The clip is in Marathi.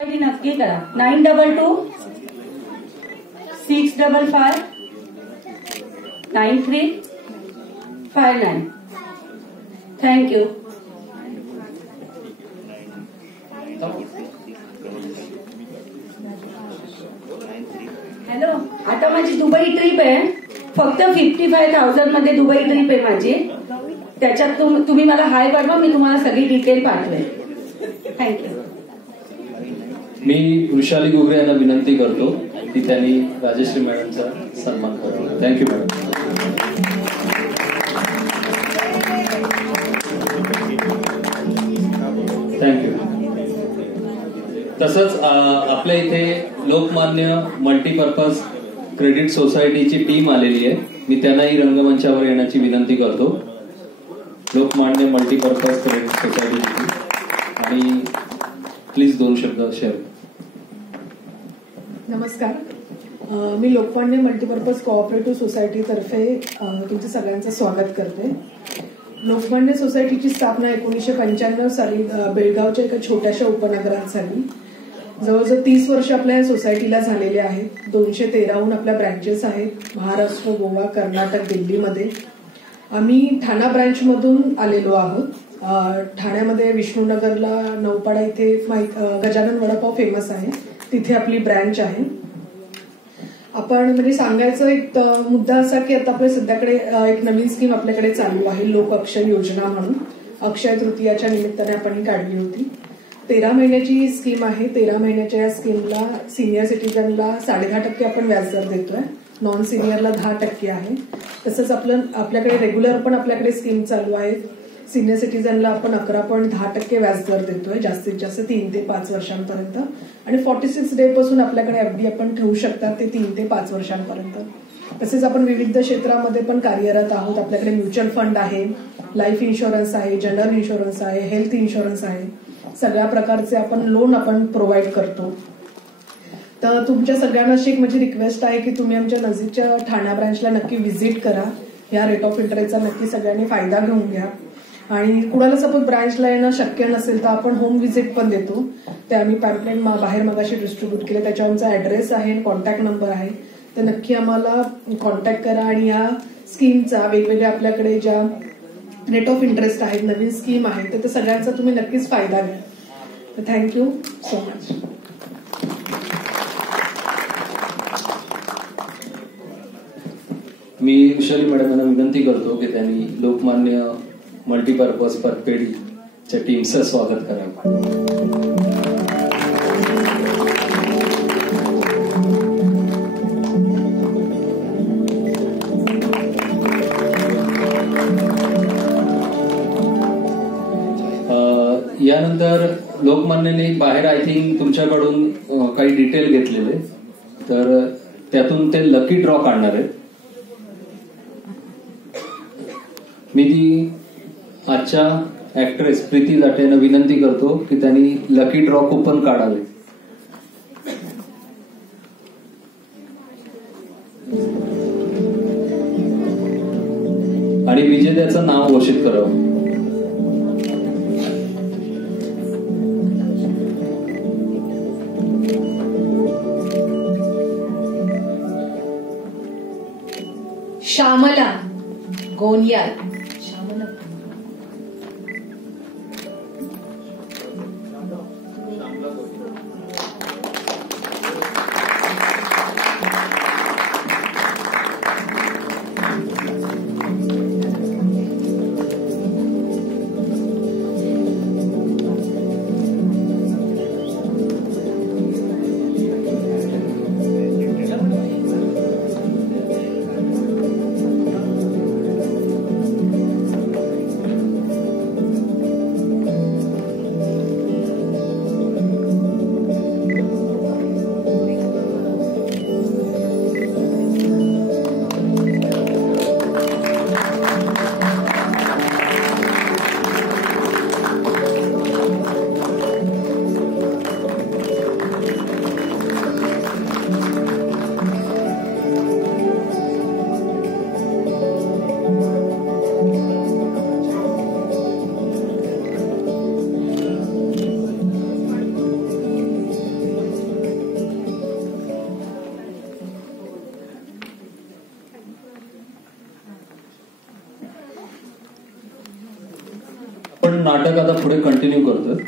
नक्की करा. 9226559359. थँक्यू. हॅलो, आता माझी दुबई ट्रिप आहे. फक्त 55,000 मध्ये दुबई ट्रिप आहे माझी. त्याच्यात तुम्ही मला हाय पाठवा, मी तुम्हाला सगळी डिटेल पाठवेन. थँक्यू. मी वृषाली गुगरे यांना विनंती करतो की त्यांनी राजश्री मॅडमचा सन्मान करावा. Thank you madam. थँक्यू. तसंच आपल्या इथे लोकमान्य मल्टीपर्पज क्रेडिट सोसायटीची टीम आलेली आहे. मी त्यांनाही रंगमंचावर येण्याची विनंती करतो. लोकमान्य मल्टीपर्पज क्रेडिट सोसायटीची आणि प्लीज 2 शब्द शेअर. नमस्कार. मी लोकमान्य मल्टीपर्पज कोऑपरेटिव्ह सोसायटीतर्फे तुमचं सगळ्यांचं स्वागत करते. लोकमान्य सोसायटीची स्थापना 1995 साली बेळगावच्या एका छोट्याशा उपनगरात झाली. जवळजवळ 30 वर्ष आपल्या या सोसायटीला झालेले आहेत. 213हून आपल्या ब्रँचेस आहेत महाराष्ट्र, गोवा, कर्नाटक, दिल्लीमध्ये. आम्ही ठाणा ब्रँचमधून आलेलो आहोत. ठाण्यामध्ये विष्णुनगरला नौपाडा इथे गजानन वडापाव फेमस आहे, तिथे आपली ब्रँच आहे. आपण म्हणजे सांगायचं एक मुद्दा असा की आता आपल्या सध्याकडे एक नवीन स्कीम आपल्याकडे चालू आहे, लोक अक्षय योजना म्हणून. अक्षय तृतीयाच्या निमित्ताने आपण ही काढली होती. 13 महिन्याची स्कीम आहे. 13 महिन्याच्या या स्कीमला सिनियर सिटीजनला 10.5% आपण व्याजदर देतोय. नॉन सिनियरला 10% आहे. तसंच आपल्याकडे रेग्युलर पण आपल्याकडे स्कीम चालू आहे. सिनियर सिटीजनला आपण 11.10% व्याजदर देतोय, जास्तीत जास्त 3 ते 5 वर्षांपर्यंत. आणि 46 डे पासून आपल्याकडे एफडी आपण ठेवू शकता ते 3 ते 5 वर्षांपर्यंत. तसेच आपण विविध क्षेत्रामध्ये पण कार्यरत आहोत. आपल्याकडे म्युच्युअल फंड आहे, लाईफ इन्शुरन्स आहे, जनरल इन्शुरन्स आहे, हेल्थ इन्शुरन्स आहे. सगळ्या प्रकारचे आपण लोन आपण प्रोव्हाइड करतो. तर तुमच्या सगळ्यांना अशी एक माझी रिक्वेस्ट आहे की तुम्ही आमच्या नजीकच्या ठाणा ब्रँचला नक्की व्हिजिट करा. या रेट ऑफ इंटरेस्टचा नक्की सगळ्यांनी फायदा घेऊन घ्या. आणि कुणाला सपोज ब्रँचला येणं शक्य नसेल तर आपण होम व्हिजिट पण देतो. ते आम्ही पॅम्पलेट बाहेर मगाशी डिस्ट्रीब्यूट केले, त्याच्यावर आमचा ऍड्रेस आहे, कॉन्टॅक्ट नंबर आहे. तर नक्की आम्हाला कॉन्टॅक्ट करा. आणि या स्कीमचा वेगवेगळ्या आपल्याकडे ज्या रेट ऑफ इंटरेस्ट आहेत, नवीन स्कीम आहे, तर सगळ्यांचा तुम्ही नक्कीच फायदा घ्या. तर थँक्यू सो मच. मी वृषाली मॅडम यांना विनंती करतो की त्यांनी लोकमान्य मल्टीपर्पज परपेडीच्या टीमचं स्वागत करावं. यानंतर लोकमान्यने बाहेर आय थिंक तुमच्याकडून काही डिटेल घेतलेले, तर त्यातून ते लकी ड्रॉ काढणार आहेत. मी ती आजच्या ऍक्ट्रेस प्रीती लाटेंना विनंती करतो की त्यांनी लकी ड्रॉ कुपन काढावे. आणि विजेत्याचं नाव घोषित करावं. श्यामला गोनियाल. नाटक आता पुढे कंटिन्यू करतोय.